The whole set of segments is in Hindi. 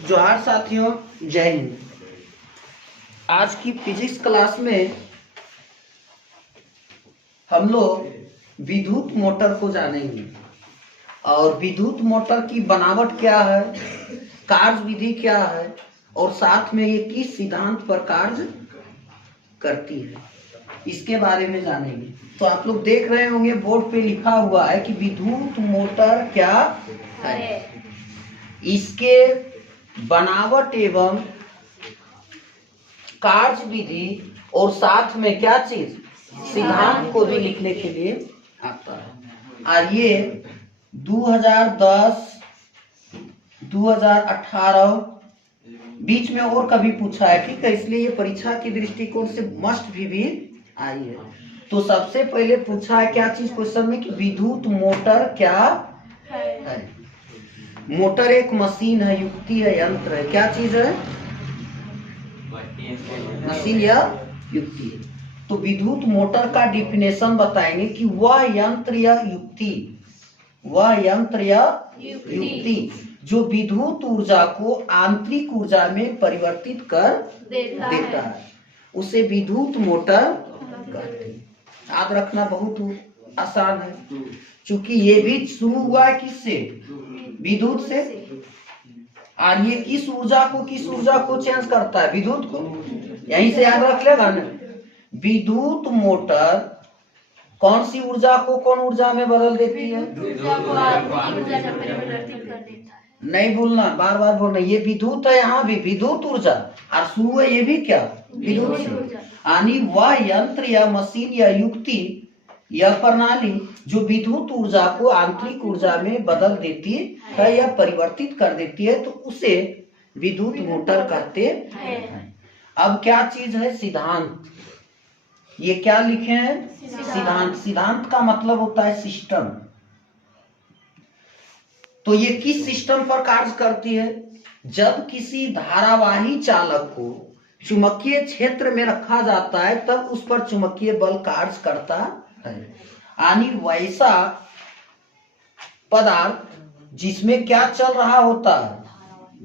जोहार साथियों, जय हिंद। आज की फिजिक्स क्लास में हम लोग विद्युत मोटर को जानेंगे और विद्युत मोटर की बनावट क्या है, कार्य विधि क्या है और साथ में ये किस सिद्धांत पर कार्य करती है, इसके बारे में जानेंगे। तो आप लोग देख रहे होंगे बोर्ड पे लिखा हुआ है कि विद्युत मोटर क्या है, इसके बनावट एवं कार्य विधि और साथ में क्या चीज सिद्धांत को भी लिखने के लिए आता है। और ये 2010, 2018 बीच में और कभी पूछा है, ठीक है, इसलिए ये परीक्षा के दृष्टिकोण से मस्ट भी आई है। तो सबसे पहले पूछा है क्या चीज क्वेश्चन में कि विद्युत मोटर क्या है। मोटर एक मशीन है, युक्ति है, यंत्र है। क्या चीज है? मशीन या युक्ति है। तो विद्युत मोटर का डिफिनेशन बताएंगे कि वह यंत्र या युक्ति जो विद्युत ऊर्जा को आंतरिक ऊर्जा में परिवर्तित कर देता है, उसे विद्युत मोटर कहते हैं। याद रखना बहुत आसान है, क्योंकि ये भी शुरू हुआ है किससे? विद्युत से। और ये किस ऊर्जा को चेंज करता है? विद्युत को। यहीं से याद रख लेगा ना। विद्युत मोटर कौन सी ऊर्जा को कौन ऊर्जा में बदल देती है? नहीं भूलना, बार बार बोलना। ये विद्युत है, यहाँ भी विद्युत ऊर्जा, और शुरू है ये भी क्या? विद्युत से। यानी वह यंत्र या मशीन या युक्ति यह प्रणाली जो विद्युत ऊर्जा को आंतरिक ऊर्जा में बदल देती है या परिवर्तित कर देती है, तो उसे विद्युत मोटर कहते हैं। अब क्या चीज है? सिद्धांत। ये क्या लिखे हैं? सिद्धांत। सिद्धांत का मतलब होता है सिस्टम। तो ये किस सिस्टम पर कार्य करती है? जब किसी धारावाही चालक को चुंबकीय क्षेत्र में रखा जाता है तब उस पर चुंबकीय बल कार्य करता है। यानी वैसा पदार्थ जिसमें क्या चल रहा होता है?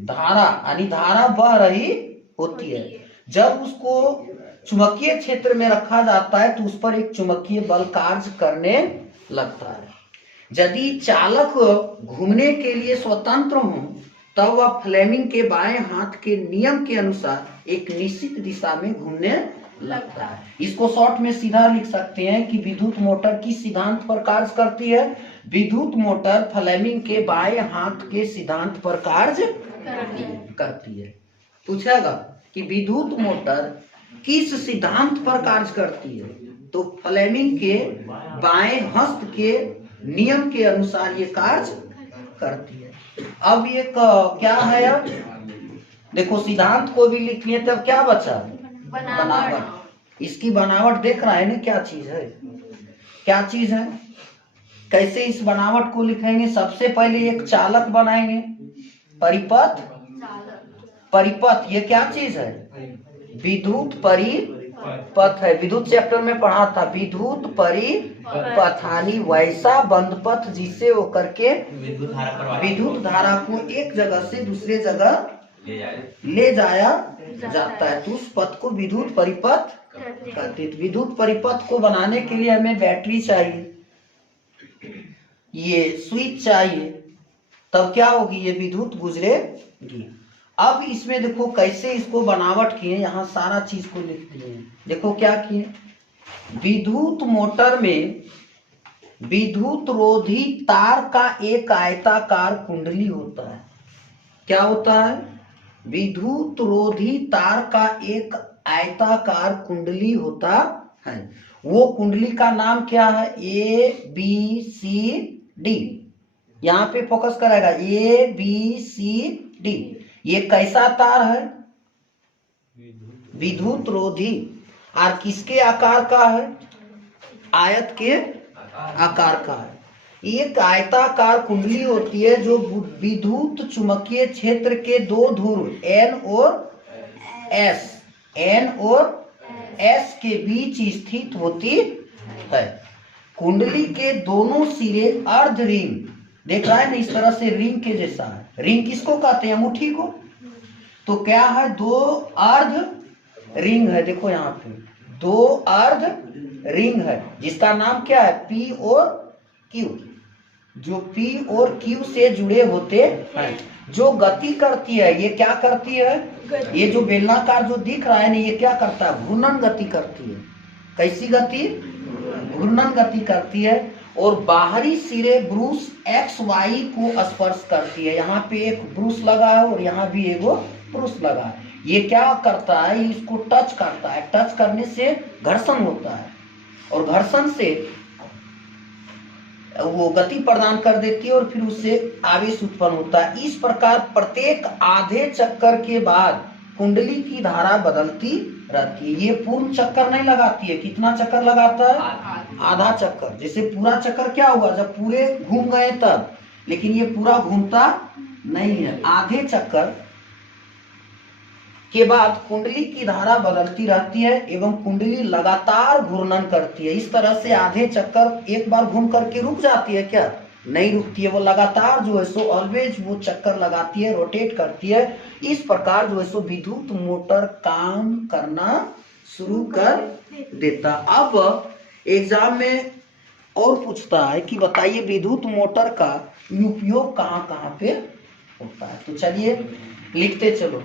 धारा, यानी धारा बह रही होती है। जब उसको चुंबकीय क्षेत्र में रखा जाता है तो उस पर एक चुंबकीय बल कार्य करने लगता है। यदि चालक घूमने के लिए स्वतंत्र हो तब वह फ्लेमिंग के बाएं हाथ के नियम के अनुसार एक निश्चित दिशा में घूमने लगता है। इसको शॉर्ट में सीधा लिख सकते हैं कि विद्युत मोटर किस सिद्धांत पर कार्य करती है? विद्युत मोटर फ्लेमिंग के बाएं हाथ के सिद्धांत पर कार्य करती है। पूछेगा कि विद्युत मोटर किस सिद्धांत पर कार्य करती है, तो फ्लेमिंग के बाएं हस्त के नियम के अनुसार ये कार्य करती है। अब ये क्या है? अब देखो, सिद्धांत को भी लिख लिए, तब क्या बचा? बनावट। इसकी बनावट देख रहा है ना, क्या चीज है? क्या चीज है? कैसे इस बनावट को लिखेंगे? सबसे पहले एक चालक बनाएंगे, परिपथ। ये क्या चीज है? विद्युत परिपथ है। विद्युत चैप्टर में पढ़ा था, विद्युत परिपथ यानी वैसा बंद पथ जिससे वो करके विद्युत धारा को एक जगह से दूसरे जगह ले जाया जाता है, तो उस पथ को विद्युत परिपथ कहते हैं। विद्युत परिपथ को बनाने के लिए हमें बैटरी चाहिए, ये स्विच चाहिए, तब क्या होगी? ये विद्युत गुजरेगी। अब इसमें देखो कैसे इसको बनावट किए, यहाँ सारा चीज को लिखते हैं। देखो क्या किए, विद्युत मोटर में विद्युत रोधी तार का एक आयताकार कुंडली होता है। क्या होता है? विद्युत रोधी तार का एक आयताकार कुंडली होता है। वो कुंडली का नाम क्या है? ABCD। यहाँ पे फोकस करेगा, ABCD। ये कैसा तार है? विद्युत रोधी। और किसके आकार का है? आयत के आकार का है। एक आयताकार कुंडली होती है जो विद्युत चुंबकीय क्षेत्र के दो ध्रुव N और S के बीच स्थित होती है। कुंडली के दोनों सिरे अर्ध रिंग, देख रहा है ना, इस तरह से रिंग के जैसा है। रिंग किसको कहते हैं? मुट्ठी को। तो क्या है, दो अर्ध रिंग है। देखो यहाँ पे दो अर्ध रिंग है जिसका नाम क्या है, पी और क्यू। जो पी और क्यू से जुड़े होते हैं, जो गति करती है, ये क्या करती है, ये जो बेलनाकार जो दिख रहा है ना, ये क्या करता है, घूर्णन गति करती है। कैसी गति, घूर्णन गति करती है। और बाहरी सिरे ब्रूस एक्स वाई को स्पर्श करती है। यहाँ पे एक ब्रूस लगा है और यहाँ भी एक ब्रूस लगा है। ये क्या करता है, इसको टच करता है, टच करने से घर्षण होता है और घर्षण से वो गति प्रदान कर देती है और फिर उससे आवेश उत्पन्न होता है। इस प्रकार प्रत्येक आधे चक्कर के बाद कुंडली की धारा बदलती रहती है। ये पूर्ण चक्कर नहीं लगाती है। कितना चक्कर लगाता है, आधा चक्कर। जैसे पूरा चक्कर क्या हुआ, जब पूरे घूम गए तब, लेकिन ये पूरा घूमता नहीं है। आधे चक्कर के बाद कुंडली की धारा बदलती रहती है एवं कुंडली लगातार घूर्णन करती है। इस तरह से आधे चक्कर एक बार घूम करके रुक जाती है क्या, नहीं रुकती है। वो लगातार जो है सो ऑलवेज वो चक्कर लगाती है, रोटेट करती है। इस प्रकार जो है सो विद्युत मोटर काम करना शुरू कर देता। अब एग्जाम में और पूछता है कि बताइए विद्युत मोटर का उपयोग कहाँ कहाँ पे होता है। तो चलिए लिखते चलो।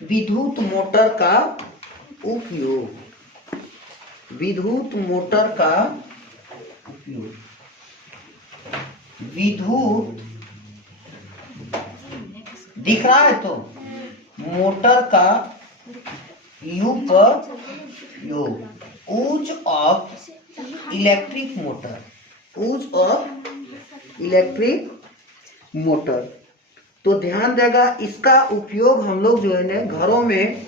विद्युत मोटर का उपयोग, विद्युत मोटर का उपयोग, विद्युत दिख रहा है तो मोटर का उपयोग, use of electric motor, use of electric motor. तो ध्यान देगा, इसका उपयोग हम लोग जो है ना घरों में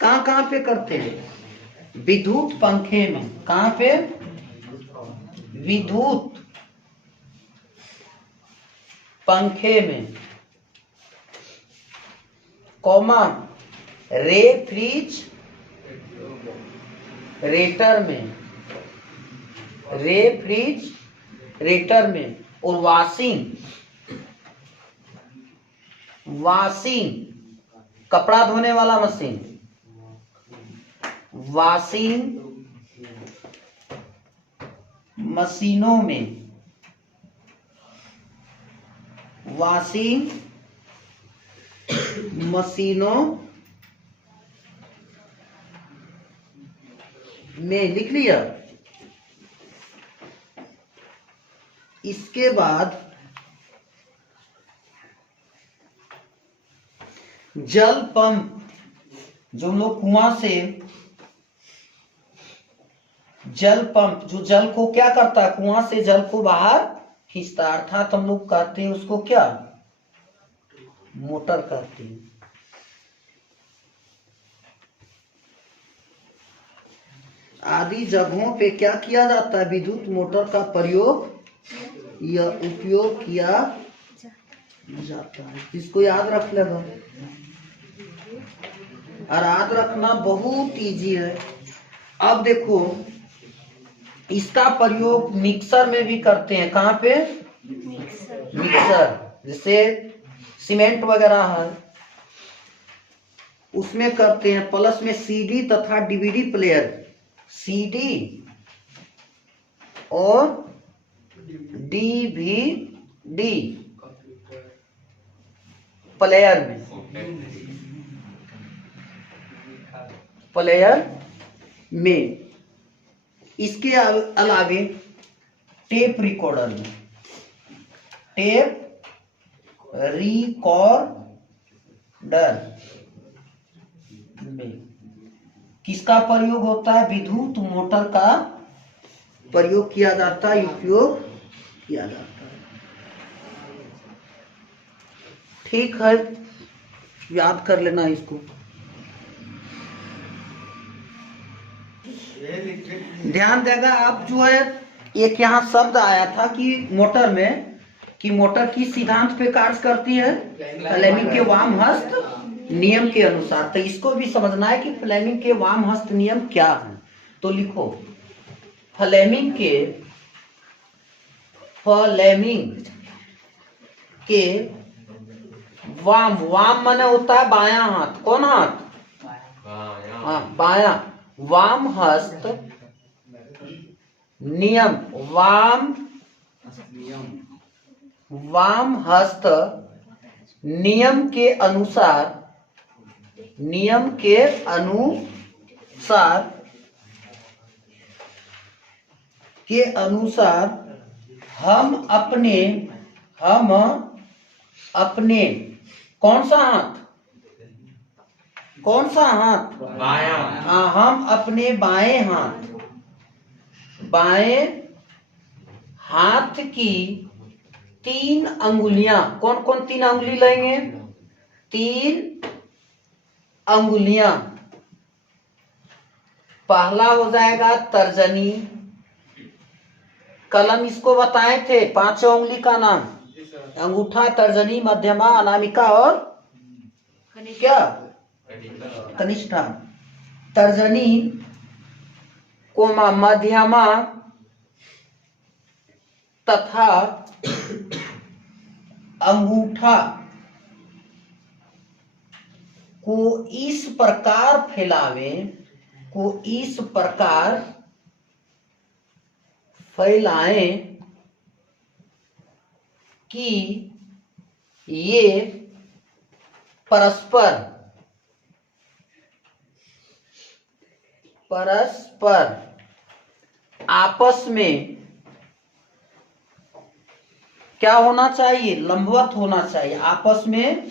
कहाँ कहाँ पे करते हैं, विद्युत पंखे में। कहाँ पे, विद्युत पंखे में, कॉमन रेफ्रिजरेटर में, रेफ्रिजरेटर में, और वॉशिंग कपड़ा धोने वाला मशीन, वॉशिंग मशीनों में, वॉशिंग मशीनों में लिख लिया। इसके बाद जल पंप, जो हम लोग कुआं से जल पंप, जो जल को क्या करता है, कुआं से जल को बाहर खींचता, अर्थात हम लोग कहते हैं उसको क्या, मोटर कहते हैं। आदि जगहों पे क्या किया जाता है, विद्युत मोटर का प्रयोग या उपयोग किया जाता है। इसको याद रख लेगा, और याद रखना बहुत इजी है। अब देखो, इसका प्रयोग मिक्सर में भी करते हैं। कहाँ पे, मिक्सर, जैसे सीमेंट वगैरह है उसमें करते हैं। प्लस में सीडी तथा डीवीडी प्लेयर, सीडी और डीवीडी प्लेयर में, इसके अलावे टेप रिकॉर्डर में, टेप रिकॉर्डर में किसका प्रयोग होता है, विद्युत मोटर का प्रयोग किया जाता है, उपयोग किया जाता है। ठीक है, याद कर लेना इसको। ध्यान देगा, आप जो है एक यहाँ शब्द आया था कि मोटर में, कि मोटर किस सिद्धांत पे कार्य करती है, फ्लेमिंग के वाम हस्त नियम के अनुसार। तो इसको भी समझना है कि फ्लेमिंग के वाम हस्त नियम क्या है। तो लिखो, फ्लेमिंग के वाम, वाम माने होता है बायां हाथ। कौन हाथ? हाँ, बायां। वाम हस्त नियम, वाम हस्त नियम के अनुसार, नियम के अनुसार, के अनुसार हम अपने कौन सा हाथ? कौन सा हाथ? बायां। हाँ, हम अपने बाएं हाथ की 3 अंगुलियां, कौन कौन 3 अंगुली लेंगे? 3 अंगुलियां। पहला हो जाएगा तर्जनी, कलम इसको बताए थे 5 उंगली का नाम, अंगूठा, तर्जनी, मध्यमा, अनामिका और क्या? कनिष्ठा। तर्जनी, कोमा, मध्यमा तथा अंगूठा को इस प्रकार फैलाएं कि ये परस्पर आपस में क्या होना चाहिए? लंबवत होना चाहिए। आपस में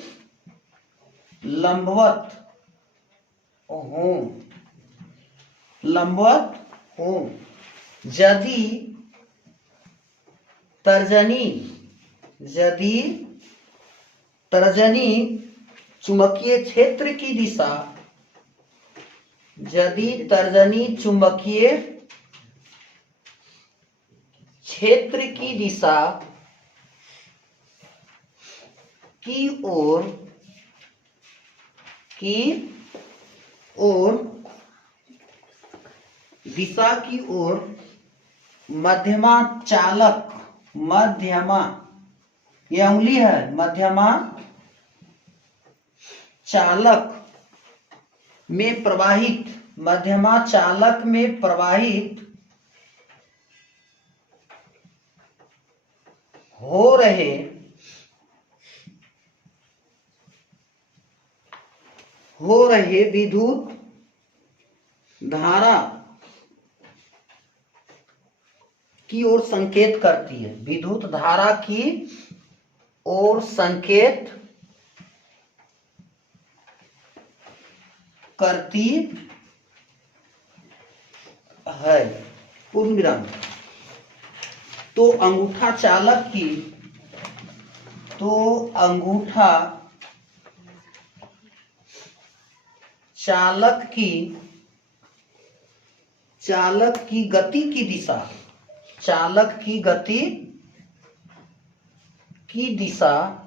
लंबवत हो। यदि तर्जनी चुंबकीय क्षेत्र की दिशा, यदि तर्जनी चुंबकीय क्षेत्र की दिशा की ओर मध्यमा ये उंगली है, मध्यमा चालक में प्रवाहित हो रहे विद्युत धारा की ओर संकेत करती है। विद्युत धारा की ओर संकेत करती है। पूर्ण विराम। तो अंगूठा चालक की गति की दिशा, चालक की गति की दिशा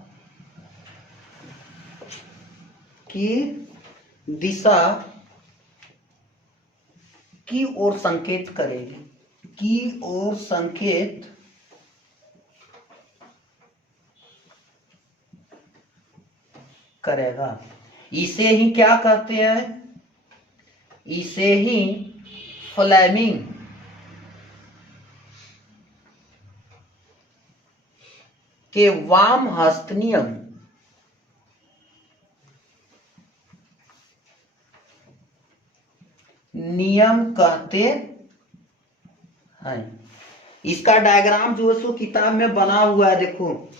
की ओर संकेत करेगी, की ओर संकेत करेगा। इसे ही क्या कहते हैं? इसे ही फ्लेमिंग के वाम हस्त नियम कहते हैं। इसका डायग्राम जो है सो किताब में बना हुआ है। देखो,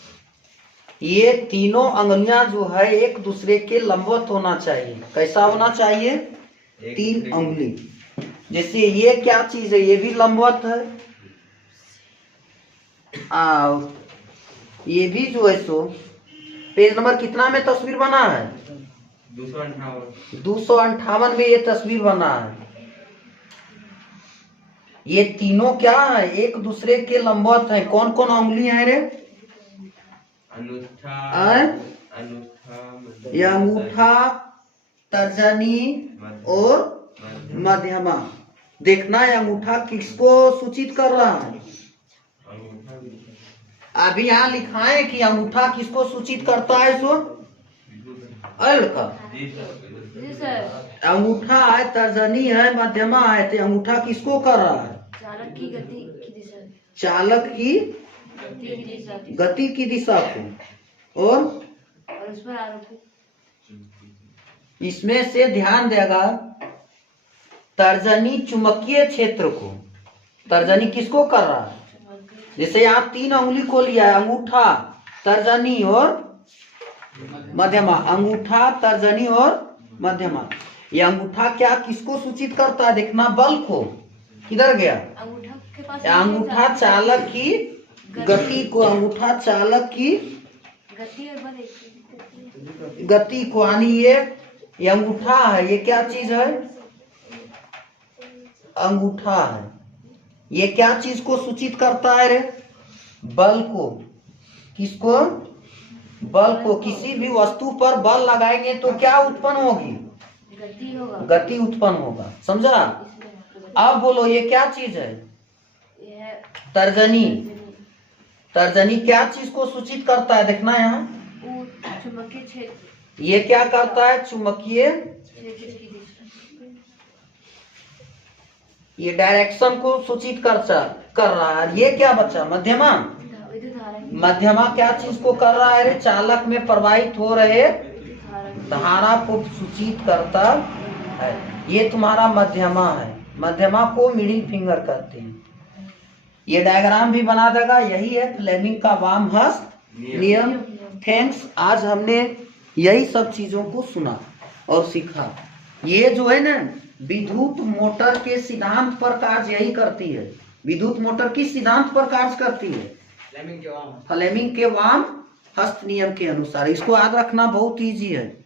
ये तीनों अंगुलियां जो है एक दूसरे के लंबवत होना चाहिए। कैसा होना चाहिए? 3 अंगुली। जैसे ये क्या चीज है? ये भी लंबवत है। ये भी जो है सो पेज नंबर कितना में तस्वीर बना है? 258 में ये तस्वीर बना है। ये तीनों क्या है? एक दूसरे के लंबवत है। कौन कौन उंगलियां हैं रे? अंगूठा, तर्जनी और मध्यमा। देखना है अंगूठा किसको सूचित कर रहा है। अभी यहाँ लिखा है कि अंगूठा किसको सूचित करता है। सो अल का जी सर। अंगूठा है, तर्जनी है, मध्यमा है, तो अंगूठा किसको कर रहा है? चालक की गति की दिशा। चालक की दिशा। गति की दिशा को। और उस पर आरोपित। इसमें से ध्यान देगा, तर्जनी चुंबकीय क्षेत्र को, तर्जनी किसको कर रहा है? जैसे आप 3 उंगली को लिया है, अंगूठा, तर्जनी और मध्यमा, अंगूठा, तर्जनी और मध्यमा। ये अंगूठा क्या किसको सूचित करता है? देखना, बल को। किधर गया? अंगूठा के पास। अंगूठा चालक की गति को, अंगूठा चालक की गति और बल गति को, यानी ये अंगूठा है। ये क्या चीज है? अंगूठा है। ये क्या चीज को सूचित करता है रे? बल को। किसको? बल को। किसी भी वस्तु पर बल लगाएंगे तो क्या उत्पन्न होगी? गति होगा। गति उत्पन्न होगा। समझा? अब बोलो, ये क्या चीज है? तर्जनी। तर्जनी क्या चीज को सूचित करता है? देखना यहाँ, चुंबकीय क्षेत्र। ये क्या करता है? चुंबकीय, ये डायरेक्शन को सूचित कर रहा है। ये क्या बच्चा? मध्यमा। मध्यमा क्या चीज को कर रहा है रे? चालक में प्रवाहित हो रहे धारा को सूचित करता है। ये तुम्हारा मध्यमा है। मध्यमा को मिडिल फिंगर कहते हैं। ये डायग्राम भी बना देगा। यही है फ्लेमिंग का वाम हस्त नियम। थैंक्स। आज हमने यही सब चीजों को सुना और सीखा। ये जो है ना, विद्युत मोटर के सिद्धांत पर कार्य यही करती है। विद्युत मोटर किस सिद्धांत पर कार्य करती है? फ्लेमिंग के वाम हस्त नियम के अनुसार। इसको याद रखना, बहुत इजी है।